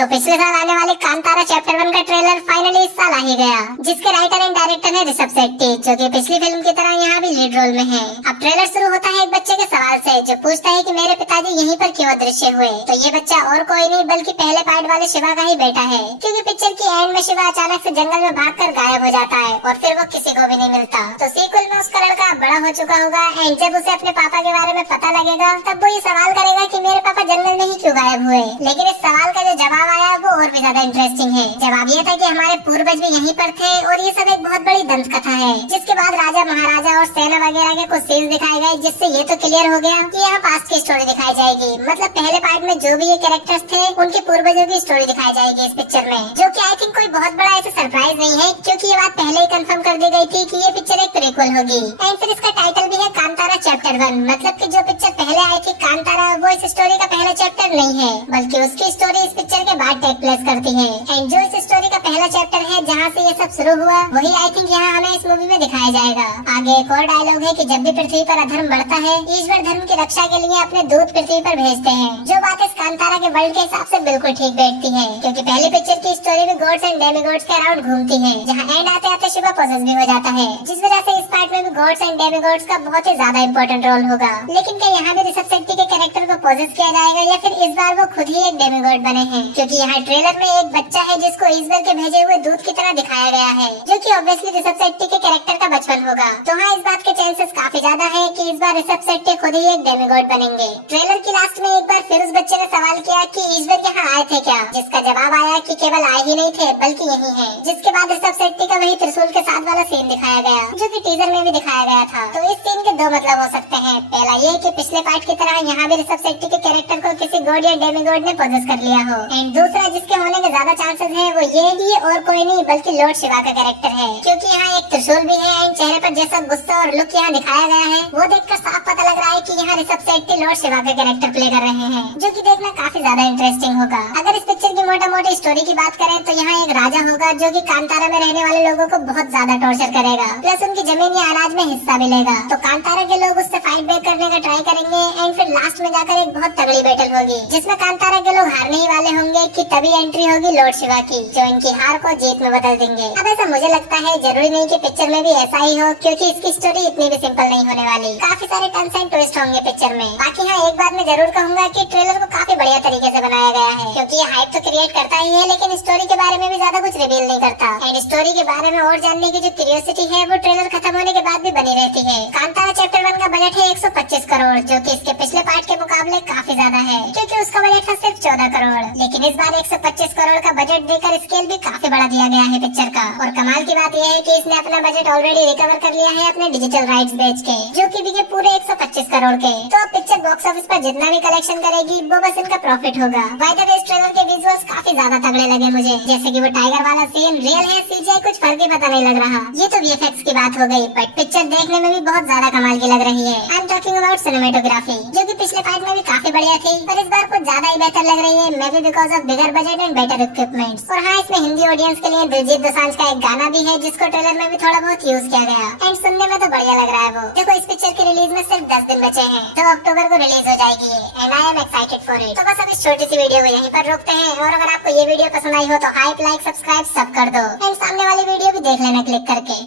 तो पिछले साल आने वाले कांतारा चैप्टर 1 का ट्रेलर फाइनली इस साल आ ही गया, जिसके राइटर एंड डायरेक्टर है ऋषभ शेट्टी, जो कि पिछली फिल्म की तरह यहाँ भी लीड रोल में है। अब ट्रेलर शुरू होता है एक बच्चे के सवाल से, जो पूछता है कि मेरे पिताजी यहीं पर क्यों अदृश्य हुए। तो ये बच्चा और कोई नहीं बल्कि पहले पार्ट वाले शिवा का ही बेटा है, क्योंकि पिक्चर की एंड में शिवा अचानक से जंगल में भागकर गायब हो जाता है और फिर वो किसी को भी नहीं मिलता। तो सीक्वल में उसका लड़का बड़ा हो चुका होगा एंड जब उसे अपने पापा के बारे में पता लगेगा तब वो ये सवाल करेगा कि मेरे पापा जंगल में ही क्यों गायब हुए। लेकिन इस सवाल का जो जवाब आया वो और भी ज्यादा इंटरेस्टिंग है। जवाब ये था कि हमारे पूर्वज भी यहीं पर थे और ये सब एक बहुत बड़ी दंत कथा है। जिसके बाद राजा महाराजा और सेना वगैरह के कुछ सीन्स दिखाए गए, जिससे ये तो क्लियर हो गया कि यहाँ पास्ट की स्टोरी दिखाई जाएगी। मतलब पहले पार्ट में जो भी ये कैरेक्टर्स थे उनके पूर्वजों की स्टोरी दिखाई जाएगी इस पिक्चर में, जो कि आई थिंक कोई बहुत बड़ा ऐसा सरप्राइज नहीं है, क्योंकि ये बात पहले ही कंफर्म कर दी गई थी कि ये पिक्चर एक प्रीक्वल होगी। एंड फिर इसका टाइटल भी है कांतारा चैप्टर 1, मतलब कि जो पिक्चर पहले आई थी कांतारा वो इस स्टोरी का पहला चैप्टर नहीं है, बल्कि उसकी स्टोरी इस पिक्चर के बाद टेक प्लेस करती है। एंड जो इस स्टोरी का पहला चैप्टर है जहाँ से ये सब शुरू हुआ, वही आई थिंक यहाँ हमें इस मूवी में दिखाया जाएगा। आगे एक और डायलॉग है कि जब भी पृथ्वी पर अधर्म बढ़ता है, ईश्वर धर्म की रक्षा के लिए अपने दूत पृथ्वी पर भेजते हैं। जो बात इस कांतारा के वर्ल्ड के हिसाब से बिल्कुल ठीक बैठती है, क्योंकि पहले पिक्चर की स्टोरी में गॉड्स एंड डेमिगॉड्स के अराउंड घूमती है, जहाँ एंड आते आते शिवा पोसेस भी हो जाता है, जिस वजह से इस पार्ट में भी गॉड्स एंड डेमिगॉड्स का बहुत ही ज्यादा इंपॉर्टेंट रोल होगा। लेकिन क्या यहाँ भी ऋषभ शेट्टी के कैरेक्टर को पोसेस किया जाएगा या फिर इस बार वो खुद ही एक डेमिगॉड बने हैं? क्योंकि यहाँ ट्रेलर में एक बच्चा है जिसको ईश्वर के भेजे हुए दूत की तरह दिखाया गया है, जो कि ऑब्वियसली ऋषभ शेट्टी के कैरेक्टर का बचपन होगा। तो हाँ, इस बात के चांसेस काफी ज्यादा है कि इस बार ऋषभ शेट्टी खुद ही एक डेमिगॉड बनेंगे। ट्रेलर की लास्ट में एक बार फिर उस बच्चे ने सवाल किया कि ईश्वर यहाँ आए थे क्या, जिसका जवाब आया कि केवल आए ही नहीं थे बल्कि यही है। जिसके बाद ऋषभ शेट्टी का वही त्रिशूल के साथ वाला सीन दिखाया गया, जो कि टीजर में भी दिखाया गया था। तो इस सीन के दो मतलब हो सकते हैं। पहला ये कि पिछले पार्ट की तरह यहाँ भी ऋषभ शेट्टी के कैरेक्टर को किसी गॉड या डेमिगॉड ने पोजेस कर लिया हो। एंड दूसरा जिसके होने के ज्यादा चांसेस है वो ये कि और कोई नहीं बल्कि लॉर्ड शिवा का कैरेक्टर है, क्योंकि यहाँ एक त्रिशूल भी है एंड चेहरे पर जैसा गुस्सा और लुक यहाँ दिखाया गया है वो देखकर साफ पता लग रहा है कि यहाँ ऋषभ शेट्टी लॉर्ड शिवा का कैरेक्टर प्ले कर रहे हैं, जो कि देखना काफी ज्यादा इंटरेस्टिंग होगा। अगर इस पिक्चर की मोटा मोटी स्टोरी की बात करें तो यहाँ एक राजा होगा जो कि कांतारा में रहने वाले लोगों को बहुत ज्यादा टॉर्चर करेगा, प्लस उनकी जमीन या अनाज में हिस्सा मिलेगा। तो कांतारा के लोग उससे फाइट बैक करने का ट्राई करेंगे एंड फिर लास्ट में जाकर एक बहुत तगड़ी बैटल होगी, जिसमें कांतारा के लोग हारने ही वाले होंगे कि तभी एंट्री होगी लॉर्ड शिवा की, जो इनकी हार को जीत में बदल देंगे। अब ऐसा मुझे लगता है, जरूरी नहीं कि पिक्चर में भी ऐसा ही हो, क्योंकि इसकी स्टोरी इतनी भी सिंपल नहीं होने वाली। काफी सारे टर्न्स एंड ट्विस्ट होंगे पिक्चर में। बाकी हाँ, एक बात मैं जरूर कहूंगा कि ट्रेलर को काफी बढ़िया तरीके से बनाया गया है, क्योंकि ये हाइप तो क्रिएट करता ही है लेकिन स्टोरी के बारे में भी ज्यादा कुछ रिवील नहीं करता। एंड स्टोरी के बारे में और जानने की जो क्यूरियोसिटी है वो ट्रेलर खत्म होने के बाद भी बनी रहती है। कांतारा चैप्टर 1 का बजट है 125 करोड़, जो कि इसके पिछले पार्ट के मुकाबले काफी ज्यादा है, क्योंकि उसका बजट था सिर्फ 14 करोड़। लेकिन इस बार 125 करोड़ का बजट देकर स्केल भी काफी बड़ा दिया गया है पिक्चर का। और कमाल की बात यह है कि इसने अपना बजट ऑलरेडी रिकवर कर लिया है अपने डिजिटल राइट्स बेच के, जो कि बिके पूरे 125 करोड़ के। तो अब पिक्चर बॉक्स ऑफिस पर जितना भी कलेक्शन करेगी वो बस इनका प्रॉफिट होगा। बाय द वे, इस ट्रेलर के विजुअल्स काफी ज्यादा तगड़े लगे मुझे, जैसे कि वो टाइगर वाला सीन रियल है, सीजीआई कुछ फर्क ही पता नहीं लग रहा। ये तो वीएफएक्स की बात हो गई, बट पिक्चर देखने में भी बहुत ज्यादा कमाल की लग रही है। I am talking about cinematography, जो कि पिछले पार्ट में भी काफी बढ़िया थी, पर इस बार कुछ ज्यादा ही बेहतर लग रही है, may be because of bigger budget and better equipments. और हाँ, इसमें हिंदी ऑडियंस के लिए दिलजीत दोसांझ का एक गाना भी है, जिसको ट्रेलर में भी थोड़ा बहुत यूज किया गया एंड सुनने में तो बढ़िया लग रहा है वो। देखो, इस पिक्चर की रिलीज में सिर्फ 10 दिन बचे हैं, 2 अक्टूबर को रिलीज हो जाएगी and I am excited for it. तो बस अब इस छोटी सी वीडियो को यहीं पर रोकते हैं, और अगर आपको ये वीडियो पसंद आई हो तो हाइप, लाइक, सब्सक्राइब सब कर दो एंड सामने वाली वीडियो भी देख लेना क्लिक करके।